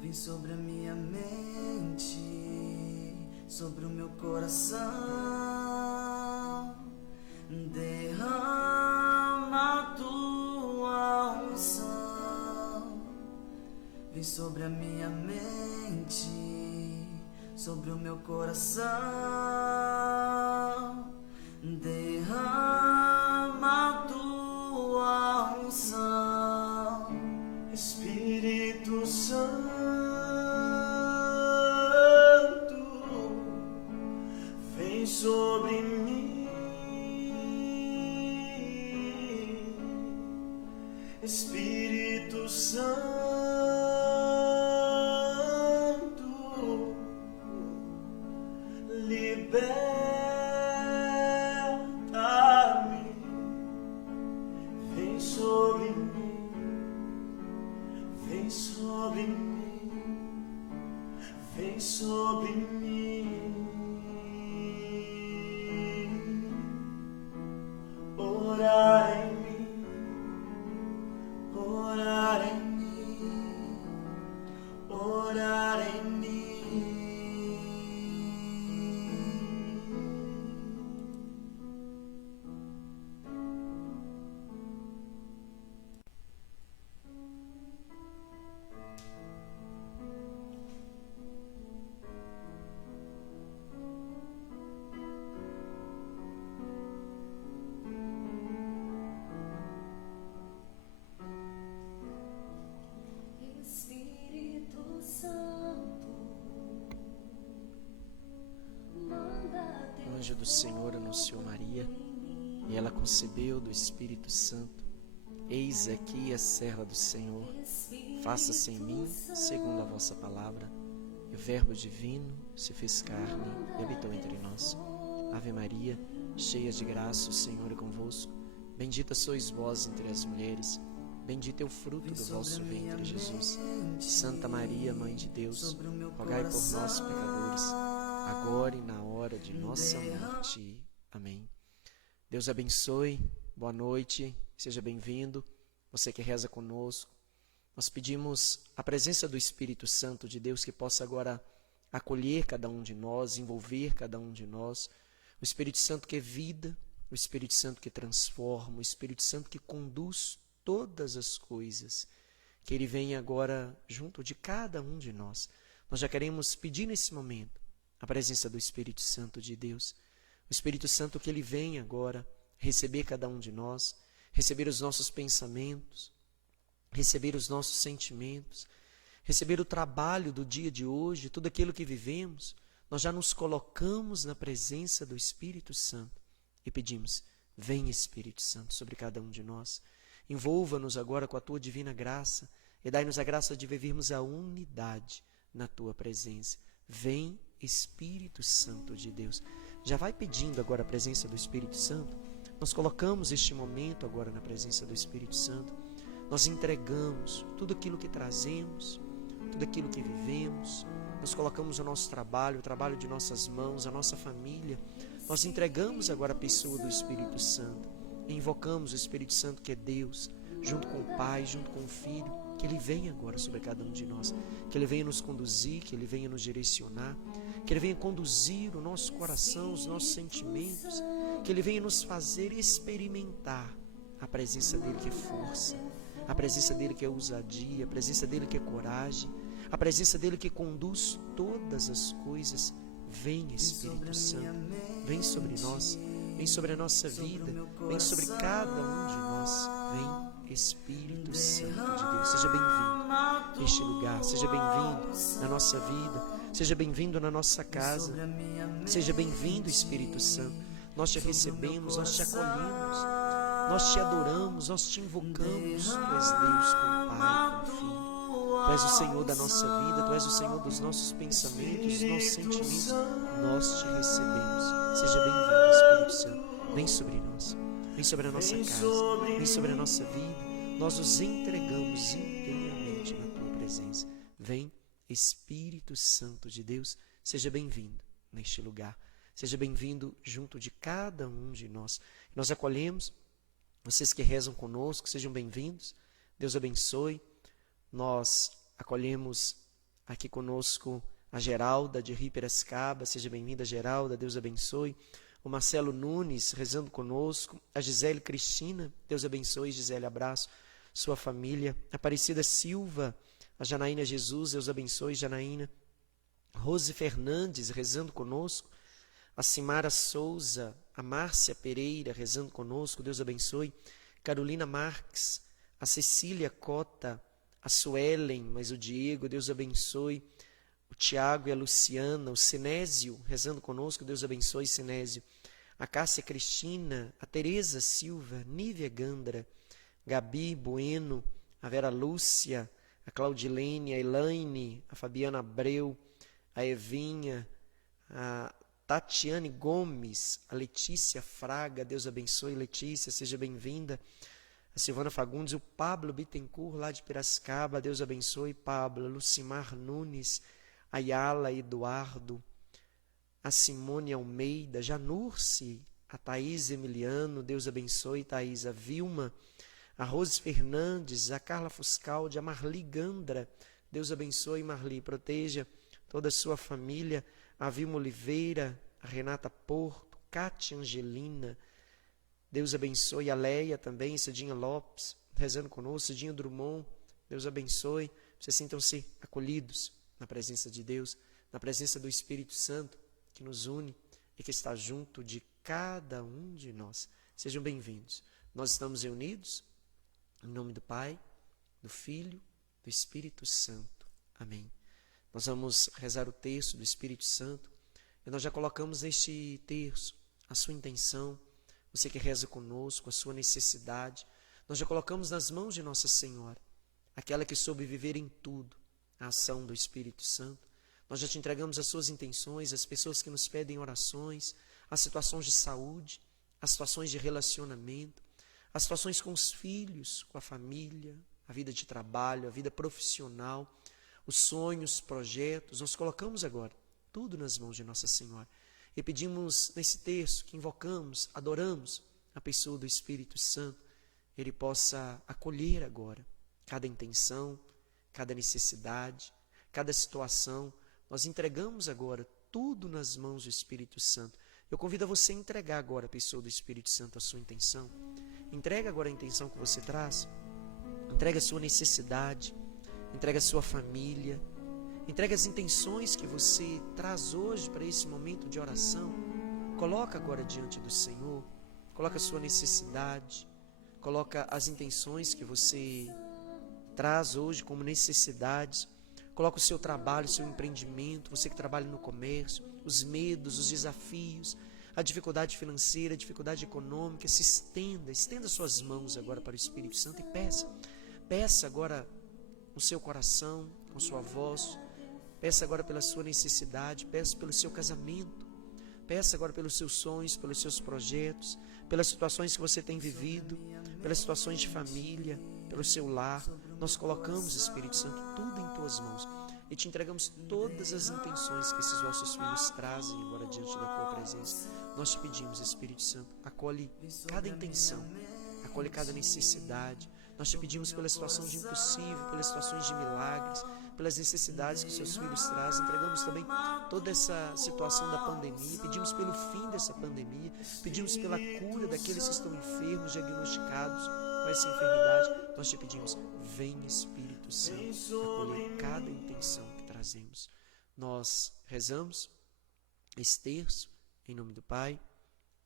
Vem sobre a minha mente, sobre o meu coração, derrama a tua unção. Vem sobre a minha mente, sobre o meu coração, derrama a tua unção. Espírito Santo, vem sobre mim. Espírito Santo, liberta-me. Vem sobre mim, vem sobre mim, vem sobre mim. Orar em mim, orar em mim, orar em mim. Espírito Santo, manda teu O anjo do Senhor anunciou Maria, e ela concebeu do Espírito Santo. Eis aqui a serva do Senhor, faça-se em mim segundo a vossa palavra. E o Verbo divino se fez carne e habitou entre nós. Ave Maria, cheia de graça, o Senhor é convosco. Bendita sois vós entre as mulheres, bendito é o fruto do vosso ventre, Jesus. Santa Maria, Mãe de Deus, rogai por nós, pecadores, agora e na hora de nossa morte. Amém. Deus abençoe, boa noite, seja bem-vindo, você que reza conosco. Nós pedimos a presença do Espírito Santo de Deus que possa agora acolher cada um de nós, envolver cada um de nós. O Espírito Santo que é vida, o Espírito Santo que transforma, o Espírito Santo que conduz todas as coisas. Que Ele venha agora junto de cada um de nós. Nós já queremos pedir nesse momento a presença do Espírito Santo de Deus. O Espírito Santo que Ele venha agora receber cada um de nós, receber os nossos pensamentos, receber os nossos sentimentos, receber o trabalho do dia de hoje, tudo aquilo que vivemos. Nós já nos colocamos na presença do Espírito Santo e pedimos: vem Espírito Santo sobre cada um de nós. Envolva-nos agora com a Tua divina graça e dai-nos a graça de vivermos a unidade na Tua presença. Vem Espírito Santo de Deus. Já vai pedindo agora a presença do Espírito Santo. Nós colocamos este momento agora na presença do Espírito Santo. Nós entregamos tudo aquilo que trazemos, tudo aquilo que vivemos. Nós colocamos o nosso trabalho, o trabalho de nossas mãos, a nossa família. Nós entregamos agora a pessoa do Espírito Santo. E invocamos o Espírito Santo que é Deus, junto com o Pai, junto com o Filho, que Ele venha agora sobre cada um de nós, que Ele venha nos conduzir, que Ele venha nos direcionar, que Ele venha conduzir o nosso coração, os nossos sentimentos, que Ele venha nos fazer experimentar a presença dEle que é força, a presença dEle que é ousadia, a presença dEle que é coragem, a presença dEle que conduz todas as coisas. Vem Espírito Santo, vem sobre nós, vem sobre a nossa vida, vem sobre cada um de nós. Vem Espírito Santo de Deus, seja bem-vindo neste lugar, seja bem-vindo na nossa vida, seja bem-vindo na nossa casa, seja bem-vindo Espírito Santo. Nós te recebemos, nós te acolhemos, nós te adoramos, nós te invocamos. Tu és Deus com o Pai, com o Filho. Tu és o Senhor da nossa vida, Tu és o Senhor dos nossos pensamentos, dos nossos sentimentos. Nós te recebemos. Seja bem-vindo, Espírito Santo. Vem sobre nós, vem sobre a nossa casa, vem sobre a nossa vida. Nós nos entregamos inteiramente na Tua presença. Vem, Espírito Santo de Deus, seja bem-vindo neste lugar. Seja bem-vindo junto de cada um de nós. Nós acolhemos vocês que rezam conosco, sejam bem-vindos. Deus abençoe. Nós acolhemos aqui conosco a Geralda de Rio Piracicaba. Seja bem-vinda, Geralda. Deus abençoe. O Marcelo Nunes rezando conosco. A Gisele Cristina. Deus abençoe, Gisele. Abraço. Sua família. Aparecida Silva. A Janaína Jesus. Deus abençoe, Janaína. Rose Fernandes rezando conosco. A Simara Souza, a Márcia Pereira rezando conosco, Deus abençoe. Carolina Marques, a Cecília Cota, a Suelen, mas o Diego, Deus abençoe. O Tiago e a Luciana, o Sinésio rezando conosco, Deus abençoe, Sinésio. A Cássia Cristina, a Tereza Silva, Nívia Gandra, Gabi Bueno, a Vera Lúcia, a Claudilene, a Elaine, a Fabiana Abreu, a Evinha, a Tatiane Gomes, a Letícia Fraga, Deus abençoe, Letícia, seja bem-vinda. A Silvana Fagundes, o Pablo Bittencourt, lá de Piracicaba, Deus abençoe, Pablo. Lucimar Nunes, a Yala Eduardo, a Simone Almeida, Janurce, a Thaís Emiliano, Deus abençoe, Thaís. A Vilma, a Rose Fernandes, a Carla Fuscaldi, a Marli Gandra, Deus abençoe, Marli, proteja toda a sua família. A Vilma Oliveira, a Renata Porto, Cátia Angelina, Deus abençoe. A Leia também, Cidinha Lopes, rezando conosco, Cidinha Drummond, Deus abençoe. Vocês sintam-se acolhidos na presença de Deus, na presença do Espírito Santo, que nos une e que está junto de cada um de nós. Sejam bem-vindos. Nós estamos reunidos em nome do Pai, do Filho, do Espírito Santo. Amém. Nós vamos rezar o terço do Espírito Santo e nós já colocamos neste terço a sua intenção, você que reza conosco, a sua necessidade. Nós já colocamos nas mãos de Nossa Senhora, aquela que soube viver em tudo, a ação do Espírito Santo. Nós já te entregamos as suas intenções, as pessoas que nos pedem orações, as situações de saúde, as situações de relacionamento, as situações com os filhos, com a família, a vida de trabalho, a vida profissional, os sonhos, projetos. Nós colocamos agora tudo nas mãos de Nossa Senhora e pedimos nesse terço que invocamos, adoramos a pessoa do Espírito Santo, Ele possa acolher agora cada intenção, cada necessidade, cada situação. Nós entregamos agora tudo nas mãos do Espírito Santo. Eu convido a você a entregar agora a pessoa do Espírito Santo a sua intenção. Entrega agora a intenção que você traz, entrega a sua necessidade, entrega a sua família, entrega as intenções que você traz hoje para esse momento de oração. Coloca agora diante do Senhor, coloca a sua necessidade, coloca as intenções que você traz hoje como necessidades, coloca o seu trabalho, o seu empreendimento, você que trabalha no comércio, os medos, os desafios, a dificuldade financeira, a dificuldade econômica. Se estenda suas mãos agora para o Espírito Santo e peça agora o seu coração, com sua voz, peça agora pela sua necessidade, peça pelo seu casamento, peça agora pelos seus sonhos, pelos seus projetos, pelas situações que você tem vivido, pelas situações de família, pelo seu lar. Nós colocamos, Espírito Santo, tudo em tuas mãos e te entregamos todas as intenções que esses vossos filhos trazem agora diante da tua presença. Nós te pedimos, Espírito Santo, acolhe cada intenção, acolhe cada necessidade. Nós te pedimos pela situação de impossível, pelas situações de milagres, pelas necessidades que os seus filhos trazem. Entregamos também toda essa situação da pandemia, pedimos pelo fim dessa pandemia, pedimos pela cura daqueles que estão enfermos, diagnosticados com essa enfermidade. Nós te pedimos, vem Espírito Santo, acolher cada intenção que trazemos. Nós rezamos esse terço em nome do Pai,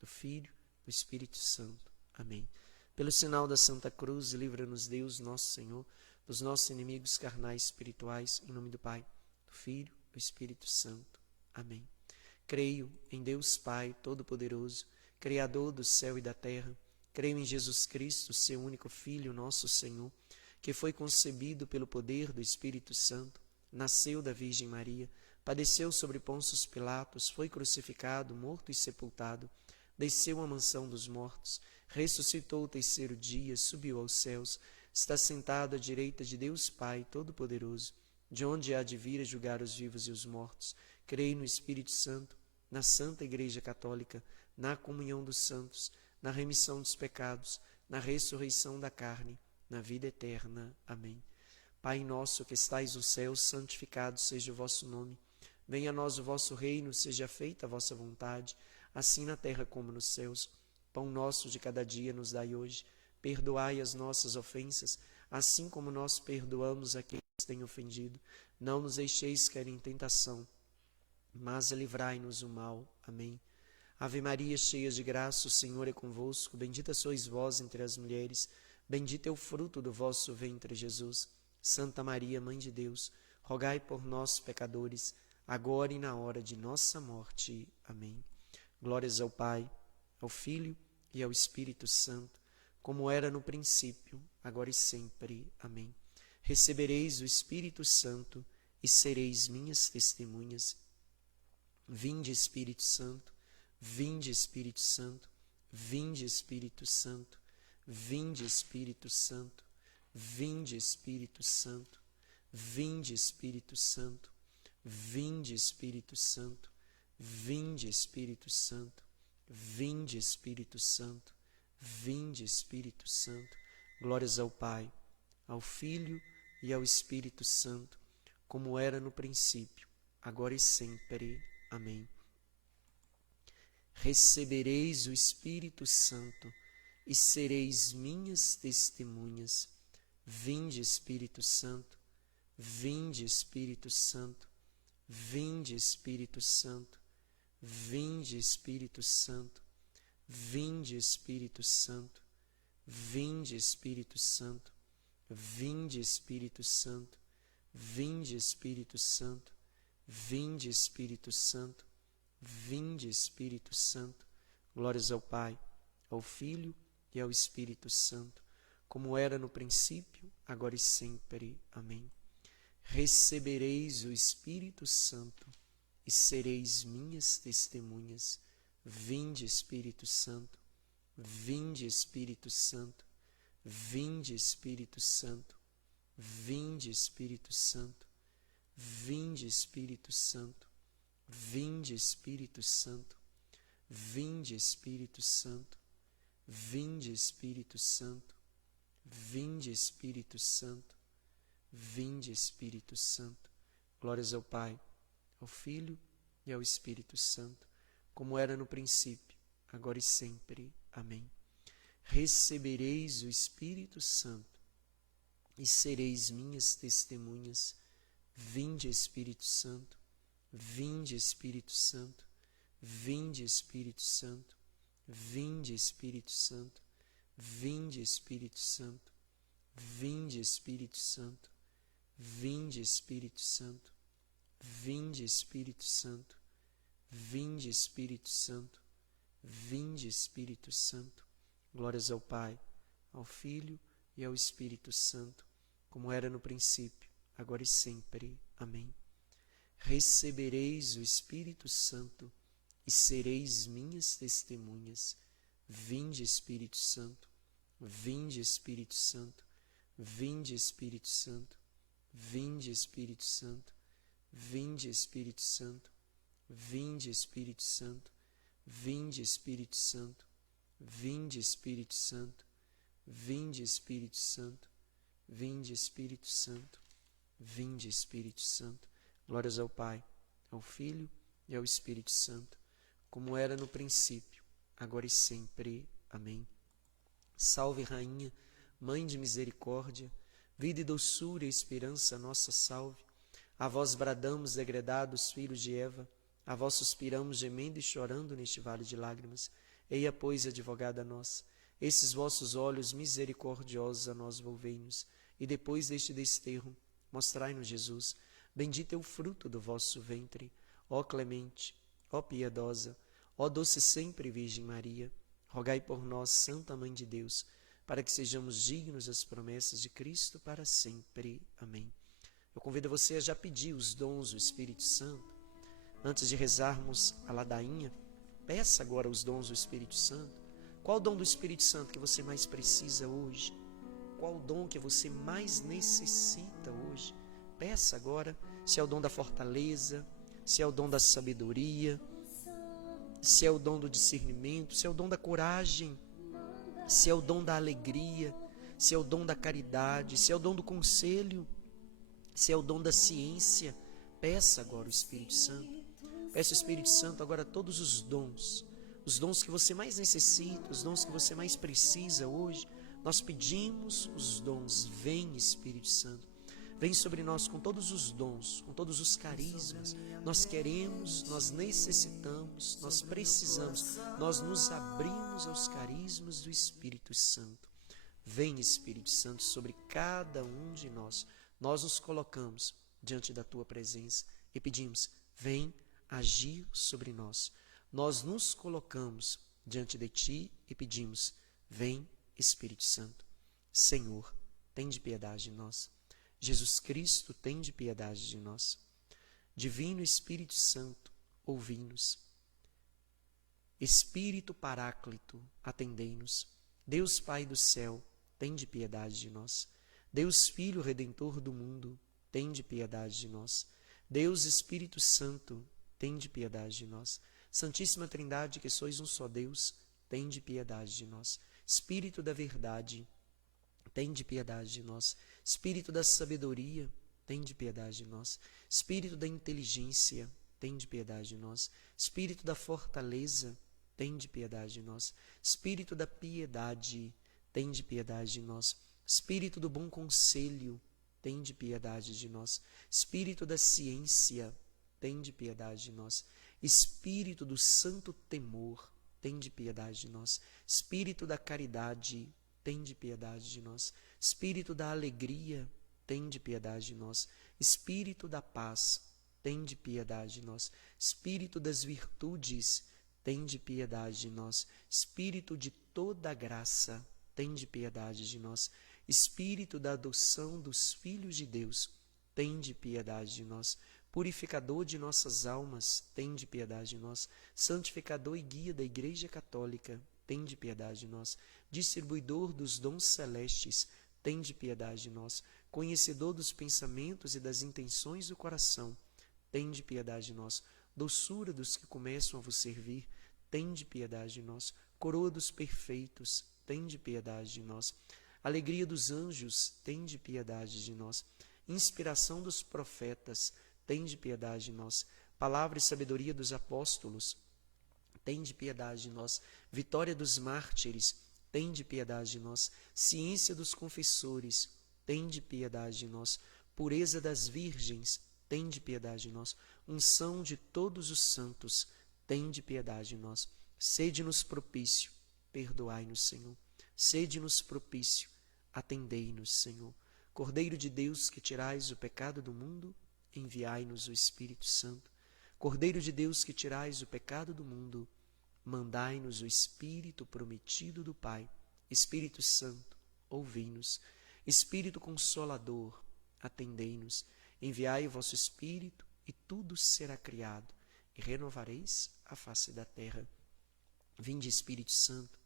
do Filho, do Espírito Santo. Amém. Pelo sinal da Santa Cruz, livra-nos Deus, nosso Senhor, dos nossos inimigos carnais e espirituais, em nome do Pai, do Filho, do Espírito Santo. Amém. Creio em Deus Pai Todo-Poderoso, Criador do céu e da terra. Creio em Jesus Cristo, seu único Filho, nosso Senhor, que foi concebido pelo poder do Espírito Santo, nasceu da Virgem Maria, padeceu sobre Pôncio Pilatos, foi crucificado, morto e sepultado, desceu à mansão dos mortos, ressuscitou o terceiro dia, subiu aos céus, está sentado à direita de Deus Pai Todo-Poderoso, de onde há de vir a julgar os vivos e os mortos. Creio no Espírito Santo, na Santa Igreja Católica, na comunhão dos santos, na remissão dos pecados, na ressurreição da carne, na vida eterna. Amém. Pai nosso que estais no céu, santificado seja o vosso nome. Venha a nós o vosso reino, seja feita a vossa vontade, assim na terra como nos céus. Pão nosso de cada dia nos dai hoje. Perdoai as nossas ofensas, assim como nós perdoamos a quem nos tem ofendido. Não nos deixeis cair em tentação, mas livrai-nos do mal. Amém. Ave Maria, cheia de graça, o Senhor é convosco. Bendita sois vós entre as mulheres. Bendito é o fruto do vosso ventre, Jesus. Santa Maria, Mãe de Deus, rogai por nós, pecadores, agora e na hora de nossa morte. Amém. Glórias ao Pai, ao Filho e ao Espírito Santo, como era no princípio, agora e sempre. Amém. Recebereis o Espírito Santo e sereis minhas testemunhas. Vinde, Espírito Santo, vinde, Espírito Santo, vinde, Espírito Santo, vinde, Espírito Santo, vinde, Espírito Santo, vinde, Espírito Santo, vinde, Espírito Santo, vinde, Espírito Santo, vinde, Espírito Santo, vinde, Espírito Santo. Glórias ao Pai, ao Filho e ao Espírito Santo, como era no princípio, agora e sempre. Amém. Recebereis o Espírito Santo e sereis minhas testemunhas. Vinde, Espírito Santo, vinde, Espírito Santo, vinde, Espírito Santo, vinde, Espírito Santo, vinde, Espírito Santo, vinde, Espírito Santo, vinde, Espírito Santo, vinde, Espírito Santo, vinde, Espírito Santo, vinde, Espírito Santo. Glórias ao Pai, ao Filho e ao Espírito Santo, como era no princípio, agora e sempre. Amém. Recebereis o Espírito Santo e sereis minhas testemunhas. Vinde, Espírito Santo, vinde, Espírito Santo, vinde, Espírito Santo, vinde, Espírito Santo, vinde, Espírito Santo, vinde, Espírito Santo, vinde, Espírito Santo, vinde, Espírito Santo, vinde, Espírito Santo, vinde, Espírito Santo. Glórias ao Pai, ao Filho e ao Espírito Santo, como era no princípio, agora e sempre. Amém. Recebereis o Espírito Santo e sereis minhas testemunhas. Vinde, Espírito Santo, vinde, Espírito Santo, vinde, Espírito Santo, vinde, Espírito Santo, vinde, Espírito Santo, vinde, Espírito Santo, vinde, Espírito Santo, vinde, Espírito Santo, vinde, Espírito Santo, vinde, Espírito Santo. Glórias ao Pai, ao Filho e ao Espírito Santo, como era no princípio, agora e sempre. Amém. Recebereis o Espírito Santo e sereis minhas testemunhas. Vinde, Espírito Santo, vinde, Espírito Santo, vinde, Espírito Santo, vinde, Espírito Santo, vinde, Espírito Santo, vinde, Espírito Santo, vinde, Espírito Santo, vinde, Espírito Santo, vinde, Espírito Santo, vinde, Espírito Santo, vinde, Espírito Santo. Glórias ao Pai, ao Filho e ao Espírito Santo, como era no princípio, agora e sempre. Amém. Salve, Rainha, Mãe de misericórdia, vida e doçura e esperança, nossa salve. A vós bradamos, degredados filhos de Eva, a vós suspiramos, gemendo e chorando neste vale de lágrimas. Eia, pois, advogada nossa, esses vossos olhos misericordiosos a nós volvei-nos, e depois deste desterro, mostrai-nos Jesus. Bendito é o fruto do vosso ventre, ó clemente, ó piedosa, ó doce sempre Virgem Maria. Rogai por nós, Santa Mãe de Deus, para que sejamos dignos das promessas de Cristo para sempre. Amém. Eu convido você a já pedir os dons do Espírito Santo. Antes de rezarmos a ladainha, peça agora os dons do Espírito Santo. Qual o dom do Espírito Santo que você mais precisa hoje? Qual o dom que você mais necessita hoje? Peça agora, se é o dom da fortaleza, se é o dom da sabedoria, se é o dom do discernimento, se é o dom da coragem, se é o dom da alegria, se é o dom da caridade, se é o dom do conselho, se é o dom da ciência. Peça agora o Espírito Santo. Peça o Espírito Santo agora todos os dons que você mais necessita, os dons que você mais precisa hoje. Nós pedimos os dons. Vem, Espírito Santo. Vem sobre nós com todos os dons, com todos os carismas. Nós queremos, nós necessitamos, nós precisamos, nós nos abrimos aos carismas do Espírito Santo. Vem, Espírito Santo, sobre cada um de nós. Nós nos colocamos diante da Tua presença e pedimos, vem agir sobre nós. Nós nos colocamos diante de Ti e pedimos, vem, Espírito Santo. Senhor, tende piedade de nós. Jesus Cristo, tende piedade de nós. Divino Espírito Santo, ouvi-nos. Espírito Paráclito, atendei-nos. Deus Pai do céu, tende piedade de nós. Deus Filho Redentor do mundo, tende piedade de nós. Deus Espírito Santo, tende piedade de nós. Santíssima Trindade, que sois um só Deus, tende piedade de nós. Espírito da verdade, tende piedade de nós. Espírito da sabedoria, tende piedade de nós. Espírito da inteligência, tende piedade de nós. Espírito da fortaleza, tende piedade de nós. Espírito da piedade, tende piedade de nós. Espírito do bom conselho, tende piedade de nós. Espírito da ciência, tende piedade de nós. Espírito do santo temor, tende piedade de nós. Espírito da caridade, tende piedade de nós. Espírito da alegria, tende piedade de nós. Espírito da paz, tende piedade de nós. Espírito das virtudes, tende piedade de nós. Espírito de toda graça, tende piedade de nós. Espírito da adoção dos filhos de Deus, tende piedade de nós. Purificador de nossas almas, tende piedade de nós. Santificador e guia da Igreja Católica, tende piedade de nós. Distribuidor dos dons celestes, tende piedade de nós. Conhecedor dos pensamentos e das intenções do coração, tende piedade de nós. Doçura dos que começam a vos servir, tende piedade de nós. Coroa dos perfeitos, tende piedade de nós. Alegria dos anjos, tende piedade de nós. Inspiração dos profetas, tende piedade de nós. Palavra e sabedoria dos apóstolos, tende piedade de nós. Vitória dos mártires, tende piedade de nós. Ciência dos confessores, tende piedade de nós. Pureza das virgens, tende piedade de nós. Unção de todos os santos, tende piedade de nós. Sede-nos propício, perdoai-nos, Senhor. Sede-nos propício, atendei-nos, Senhor. Cordeiro de Deus, que tirais o pecado do mundo, enviai-nos o Espírito Santo. Cordeiro de Deus, que tirais o pecado do mundo, mandai-nos o Espírito prometido do Pai. Espírito Santo, ouvi-nos. Espírito Consolador, atendei-nos. Enviai o vosso Espírito, e tudo será criado, e renovareis a face da terra. Vinde, Espírito Santo,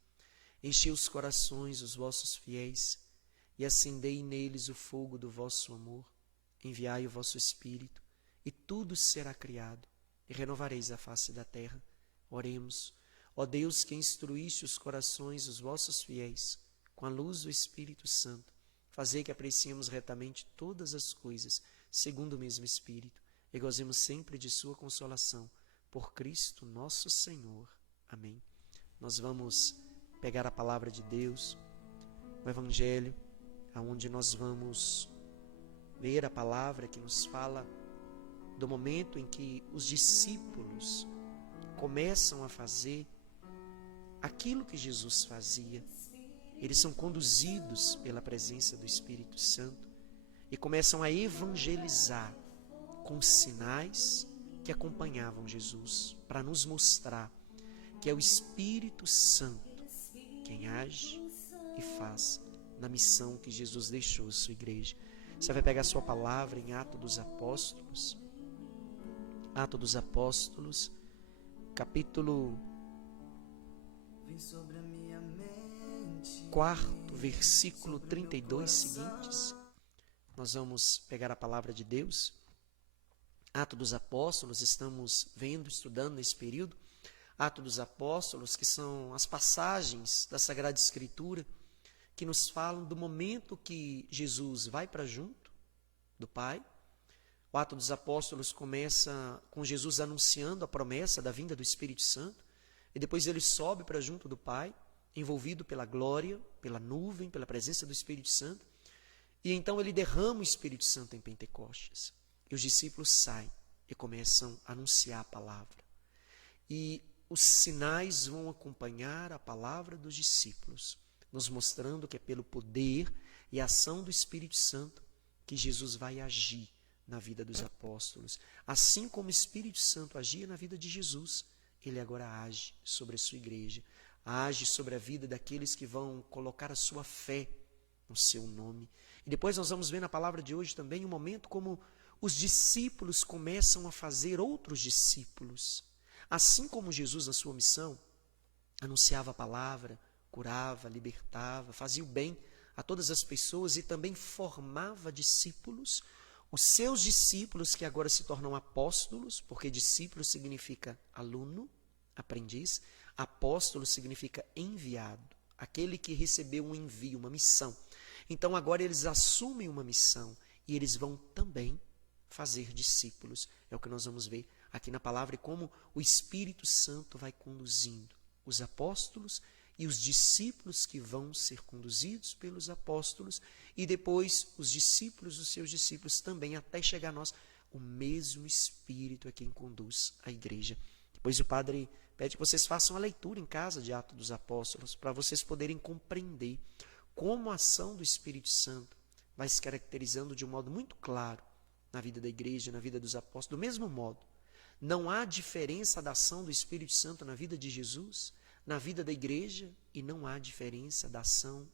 enchei os corações dos vossos fiéis, e acendei neles o fogo do vosso amor. Enviai o vosso Espírito, e tudo será criado, e renovareis a face da terra. Oremos. Ó Deus, que instruíste os corações dos vossos fiéis, com a luz do Espírito Santo, fazei que apreciemos retamente todas as coisas, segundo o mesmo Espírito, e gozemos sempre de sua consolação. Por Cristo nosso Senhor. Amém. Nós vamos pegar a palavra de Deus, o Evangelho, aonde nós vamos ver a palavra que nos fala do momento em que os discípulos começam a fazer aquilo que Jesus fazia. Eles são conduzidos pela presença do Espírito Santo e começam a evangelizar com sinais que acompanhavam Jesus, para nos mostrar que é o Espírito Santo quem age e faz na missão que Jesus deixou à sua igreja. Você vai pegar a sua palavra em Atos dos Apóstolos, capítulo 4, versículo 32 seguintes. Nós vamos pegar a palavra de Deus. Atos dos Apóstolos, estamos vendo, estudando nesse período, Atos dos Apóstolos, que são as passagens da Sagrada Escritura que nos falam do momento que Jesus vai para junto do Pai. O Atos dos Apóstolos começa com Jesus anunciando a promessa da vinda do Espírito Santo, e depois ele sobe para junto do Pai, envolvido pela glória, pela nuvem, pela presença do Espírito Santo, e então ele derrama o Espírito Santo em Pentecostes. E os discípulos saem e começam a anunciar a palavra. E os sinais vão acompanhar a palavra dos discípulos, nos mostrando que é pelo poder e ação do Espírito Santo que Jesus vai agir na vida dos apóstolos. Assim como o Espírito Santo agia na vida de Jesus, ele agora age sobre a sua igreja, age sobre a vida daqueles que vão colocar a sua fé no seu nome. E depois nós vamos ver na palavra de hoje também um momento como os discípulos começam a fazer outros discípulos. Assim como Jesus, na sua missão, anunciava a palavra, curava, libertava, fazia o bem a todas as pessoas e também formava discípulos, os seus discípulos que agora se tornam apóstolos, porque discípulo significa aluno, aprendiz, apóstolo significa enviado, aquele que recebeu um envio, uma missão. Então agora eles assumem uma missão e eles vão também fazer discípulos. É o que nós vamos ver aqui na palavra e como o Espírito Santo vai conduzindo os apóstolos e os discípulos que vão ser conduzidos pelos apóstolos e depois os discípulos dos seus discípulos também, até chegar a nós. O mesmo Espírito é quem conduz a igreja. Depois o padre pede que vocês façam a leitura em casa de Atos dos Apóstolos, para vocês poderem compreender como a ação do Espírito Santo vai se caracterizando de um modo muito claro na vida da igreja, na vida dos apóstolos. Do mesmo modo, não há diferença da ação do Espírito Santo na vida de Jesus, na vida da igreja, e não há diferença da ação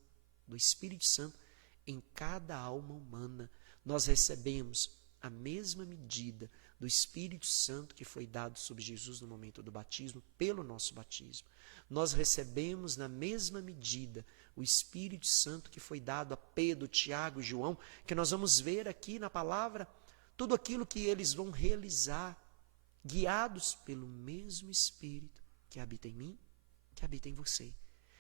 do Espírito Santo em cada alma humana. Nós recebemos a mesma medida do Espírito Santo que foi dado sobre Jesus no momento do batismo, pelo nosso batismo. Nós recebemos na mesma medida o Espírito Santo que foi dado a Pedro, Tiago e João, que nós vamos ver aqui na palavra, tudo aquilo que eles vão realizar, guiados pelo mesmo Espírito que habita em mim, que habita em você.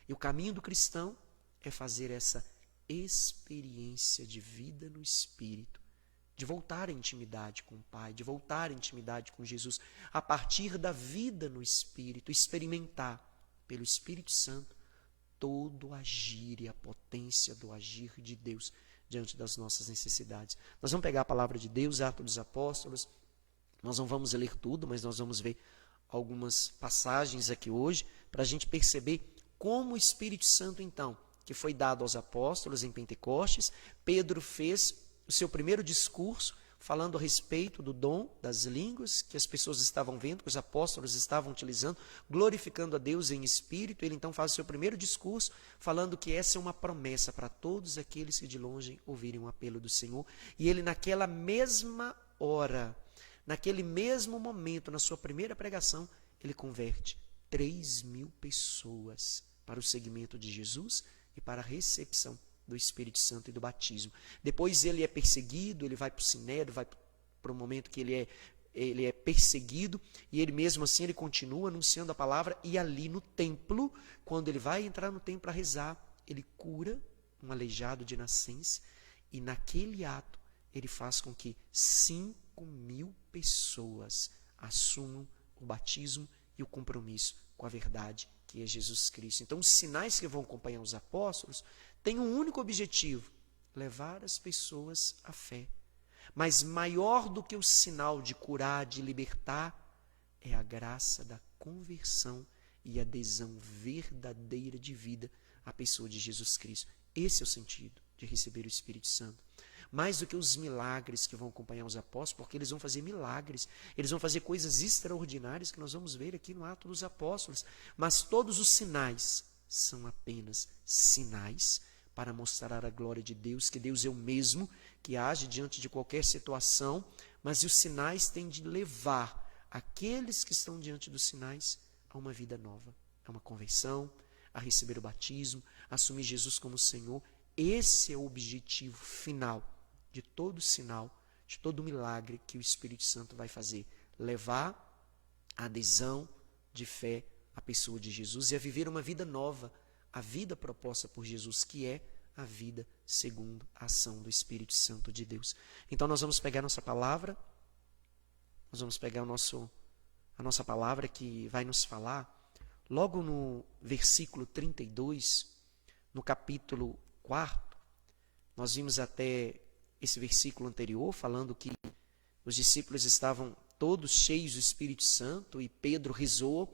E o caminho do cristão é fazer essa experiência de vida no Espírito, de voltar à intimidade com o Pai, de voltar à intimidade com Jesus, a partir da vida no Espírito, experimentar pelo Espírito Santo todo o agir e a potência do agir de Deus diante das nossas necessidades. Nós vamos pegar a palavra de Deus, Atos dos Apóstolos, nós não vamos ler tudo, mas nós vamos ver algumas passagens aqui hoje, para a gente perceber como o Espírito Santo, então, que foi dado aos apóstolos em Pentecostes, Pedro fez o seu primeiro discurso, falando a respeito do dom das línguas, que as pessoas estavam vendo, que os apóstolos estavam utilizando, glorificando a Deus em espírito. Ele então faz o seu primeiro discurso, falando que essa é uma promessa para todos aqueles que de longe ouvirem o apelo do Senhor. E ele naquela mesma hora, naquele mesmo momento, na sua primeira pregação, ele converte 3.000 pessoas para o seguimento de Jesus e para a recepção do Espírito Santo e do batismo. Depois ele é perseguido, ele vai para o Sinédrio, vai para o momento que ele é perseguido, e ele mesmo assim ele continua anunciando a palavra, e ali no templo, quando ele vai entrar no templo para rezar, ele cura um aleijado de nascença, e naquele ato ele faz com que 5.000 pessoas assumam o batismo e o compromisso com a verdade, que é Jesus Cristo. Então, os sinais que vão acompanhar os apóstolos têm um único objetivo: levar as pessoas à fé. Mas maior do que o sinal de curar, de libertar, é a graça da conversão e adesão verdadeira de vida à pessoa de Jesus Cristo. Esse é o sentido de receber o Espírito Santo. Mais do que os milagres que vão acompanhar os apóstolos, porque eles vão fazer milagres, eles vão fazer coisas extraordinárias que nós vamos ver aqui no Atos dos Apóstolos. Mas todos os sinais são apenas sinais para mostrar a glória de Deus, que Deus é o mesmo, que age diante de qualquer situação, mas os sinais têm de levar aqueles que estão diante dos sinais a uma vida nova, a uma conversão, a receber o batismo, a assumir Jesus como Senhor. Esse é o objetivo final de todo sinal, de todo milagre que o Espírito Santo vai fazer: levar a adesão de fé a pessoa de Jesus e a viver uma vida nova, a vida proposta por Jesus, que é a vida segundo a ação do Espírito Santo de Deus. Então nós vamos pegar nossa palavra, nós vamos pegar a nossa palavra que vai nos falar, logo no versículo 32, no capítulo 4, nós vimos até esse versículo anterior, falando que os discípulos estavam todos cheios do Espírito Santo e Pedro rezou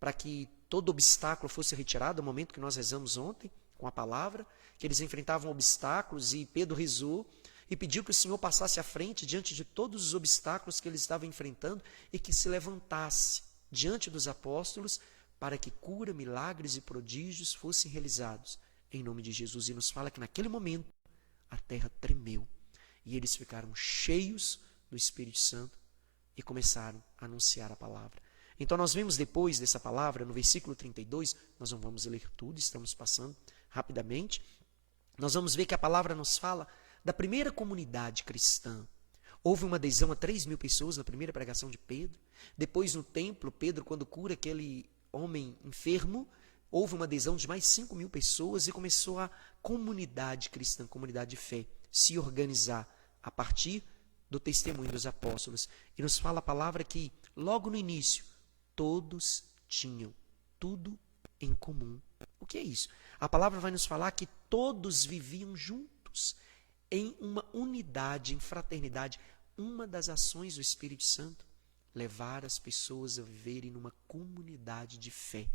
para que todo obstáculo fosse retirado, no momento que nós rezamos ontem, com a palavra, que eles enfrentavam obstáculos e Pedro rezou e pediu que o Senhor passasse à frente diante de todos os obstáculos que eles estavam enfrentando e que se levantasse diante dos apóstolos para que cura, milagres e prodígios fossem realizados em nome de Jesus. E nos fala que naquele momento a terra tremeu e eles ficaram cheios do Espírito Santo e começaram a anunciar a palavra. Então nós vemos depois dessa palavra, no versículo 32, nós não vamos ler tudo, estamos passando rapidamente, nós vamos ver que a palavra nos fala da primeira comunidade cristã. Houve uma adesão a 3.000 pessoas na primeira pregação de Pedro. Depois no templo, Pedro, quando cura aquele homem enfermo, houve uma adesão de mais 5.000 pessoas e começou a comunidade cristã, comunidade de fé, se organizar a partir do testemunho dos apóstolos. E nos fala a palavra que, logo no início, todos tinham tudo em comum. O que é isso? A palavra vai nos falar que todos viviam juntos, em uma unidade, em fraternidade. Uma das ações do Espírito Santo, levar as pessoas a viverem numa comunidade de fé,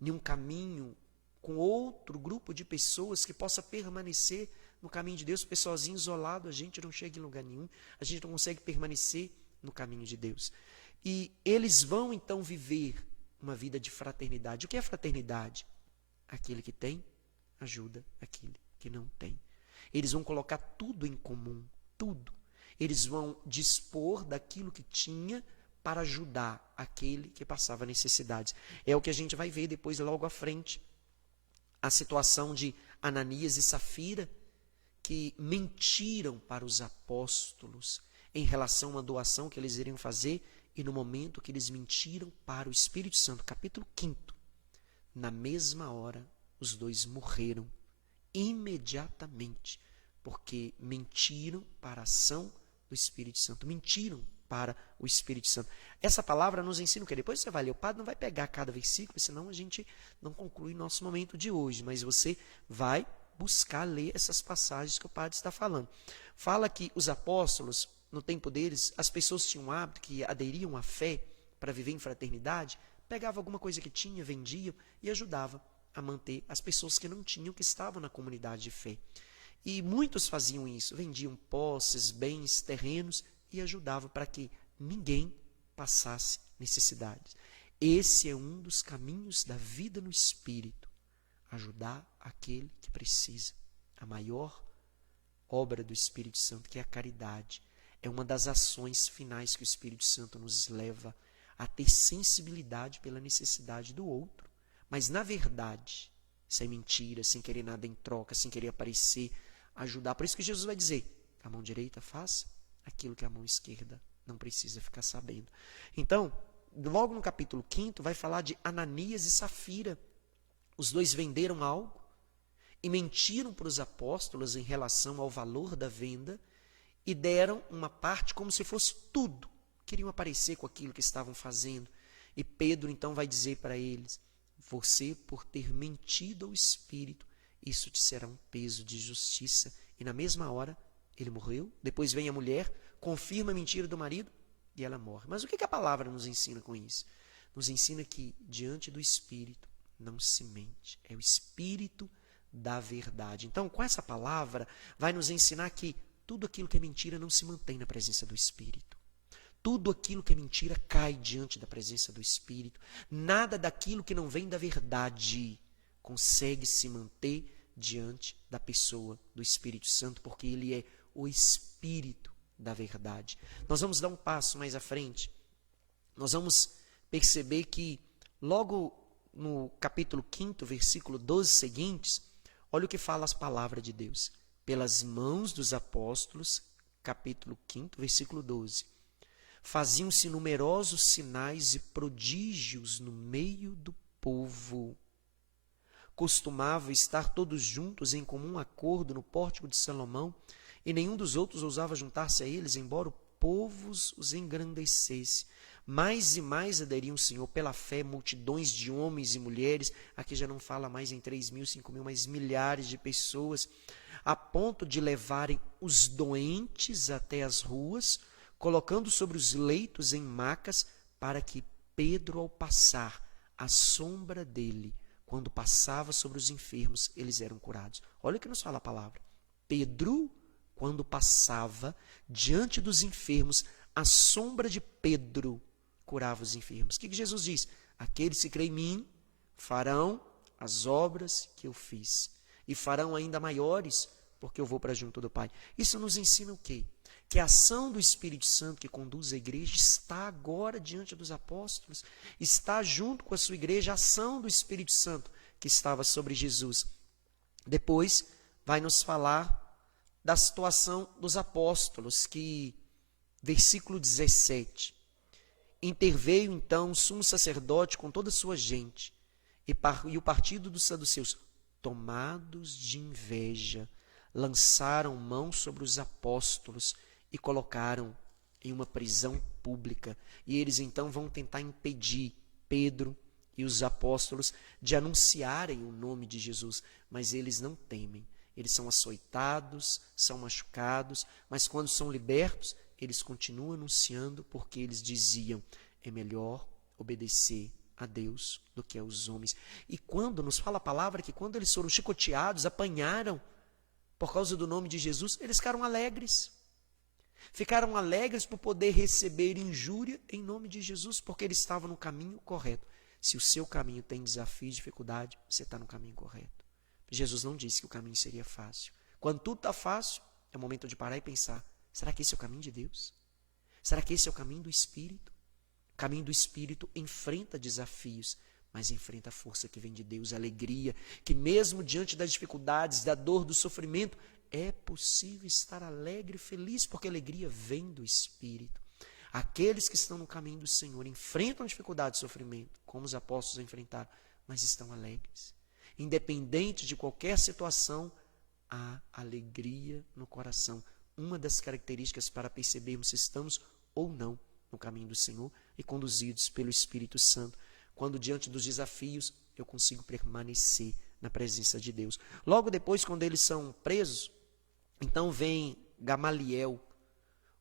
em um caminho com outro grupo de pessoas que possa permanecer no caminho de Deus, porque sozinho, isolado, a gente não chega em lugar nenhum, a gente não consegue permanecer no caminho de Deus. E eles vão então viver uma vida de fraternidade. O que é fraternidade? Aquele que tem, ajuda aquele que não tem. Eles vão colocar tudo em comum, tudo. Eles vão dispor daquilo que tinha para ajudar aquele que passava necessidades. É o que a gente vai ver depois, logo à frente, a situação de Ananias e Safira, que mentiram para os apóstolos em relação a uma doação que eles iriam fazer, e no momento que eles mentiram para o Espírito Santo, capítulo 5, na mesma hora, os dois morreram imediatamente, porque mentiram para a ação do Espírito Santo, mentiram para o Espírito Santo. Essa palavra nos ensina o que? Depois você vai ler, o padre não vai pegar cada versículo, senão a gente não conclui nosso momento de hoje, mas você vai buscar ler essas passagens que o padre está falando. Fala que os apóstolos, no tempo deles, as pessoas tinham um hábito que aderiam à fé para viver em fraternidade, pegavam alguma coisa que tinha, vendiam e ajudavam a manter as pessoas que não tinham, que estavam na comunidade de fé. E muitos faziam isso, vendiam posses, bens, terrenos e ajudavam para que ninguém passasse necessidades. Esse é um dos caminhos da vida no Espírito, ajudar aquele que precisa. A maior obra do Espírito Santo, que é a caridade, é uma das ações finais que o Espírito Santo nos leva a ter sensibilidade pela necessidade do outro. Mas, na verdade, sem mentira, sem querer nada em troca, sem querer aparecer, ajudar. Por isso que Jesus vai dizer, a mão direita faça aquilo que a mão esquerda não precisa ficar sabendo. Então, logo no capítulo 5, vai falar de Ananias e Safira. Os dois venderam algo e mentiram para os apóstolos em relação ao valor da venda e deram uma parte como se fosse tudo. Queriam aparecer com aquilo que estavam fazendo. E Pedro então vai dizer para eles, você, por ter mentido ao Espírito, isso te será um peso de justiça. E na mesma hora, ele morreu. Depois vem a mulher, confirma a mentira do marido e ela morre. Mas o que a palavra nos ensina com isso? Nos ensina que diante do Espírito não se mente. É o Espírito da verdade. Então, com essa palavra, vai nos ensinar que tudo aquilo que é mentira não se mantém na presença do Espírito. Tudo aquilo que é mentira cai diante da presença do Espírito. Nada daquilo que não vem da verdade consegue se manter diante da pessoa do Espírito Santo, porque ele é o Espírito da verdade. Nós vamos dar um passo mais à frente. Nós vamos perceber que logo no capítulo 5, versículo 12 seguintes, olha o que fala as palavras de Deus. Pelas mãos dos apóstolos, capítulo 5, versículo 12. faziam-se numerosos sinais e prodígios no meio do povo. Costumava estar todos juntos em comum acordo no pórtico de Salomão, e nenhum dos outros ousava juntar-se a eles, embora o povo os engrandecesse. Mais e mais aderiam o Senhor pela fé, multidões de homens e mulheres, aqui já não fala mais em 3.000, 5.000, mas milhares de pessoas, a ponto de levarem os doentes até as ruas, colocando sobre os leitos em macas, para que Pedro, ao passar, à sombra dele, quando passava sobre os enfermos, eles eram curados. Olha o que nos fala a palavra. Pedro, quando passava diante dos enfermos, a sombra de Pedro curava os enfermos. O que Jesus diz? Aqueles que creem em mim farão as obras que eu fiz, e farão ainda maiores, porque eu vou para junto do Pai. Isso nos ensina o quê? Que a ação do Espírito Santo que conduz a igreja está agora diante dos apóstolos, está junto com a sua igreja a ação do Espírito Santo que estava sobre Jesus. Depois vai nos falar da situação dos apóstolos, que, versículo 17, interveio então o sumo sacerdote com toda a sua gente, e o partido dos saduceus, tomados de inveja, lançaram mão sobre os apóstolos e colocaram em uma prisão pública. E eles então vão tentar impedir Pedro e os apóstolos de anunciarem o nome de Jesus, mas eles não temem. Eles são açoitados, são machucados, mas quando são libertos, eles continuam anunciando, porque eles diziam: é melhor obedecer a Deus do que aos homens. E quando nos fala a palavra que quando eles foram chicoteados, apanharam por causa do nome de Jesus, eles ficaram alegres. Ficaram alegres por poder receber injúria em nome de Jesus, porque eles estavam no caminho correto. Se o seu caminho tem desafio e dificuldade, você está no caminho correto. Jesus não disse que o caminho seria fácil. Quando tudo está fácil, é o momento de parar e pensar: será que esse é o caminho de Deus? Será que esse é o caminho do Espírito? O caminho do Espírito enfrenta desafios, mas enfrenta a força que vem de Deus, a alegria, que mesmo diante das dificuldades, da dor, do sofrimento, é possível estar alegre e feliz, porque a alegria vem do Espírito. Aqueles que estão no caminho do Senhor enfrentam dificuldade e sofrimento, como os apóstolos enfrentaram, mas estão alegres. Independente de qualquer situação, há alegria no coração. Uma das características para percebermos se estamos ou não no caminho do Senhor e conduzidos pelo Espírito Santo. Quando diante dos desafios, eu consigo permanecer na presença de Deus. Logo depois, quando eles são presos, então vem Gamaliel,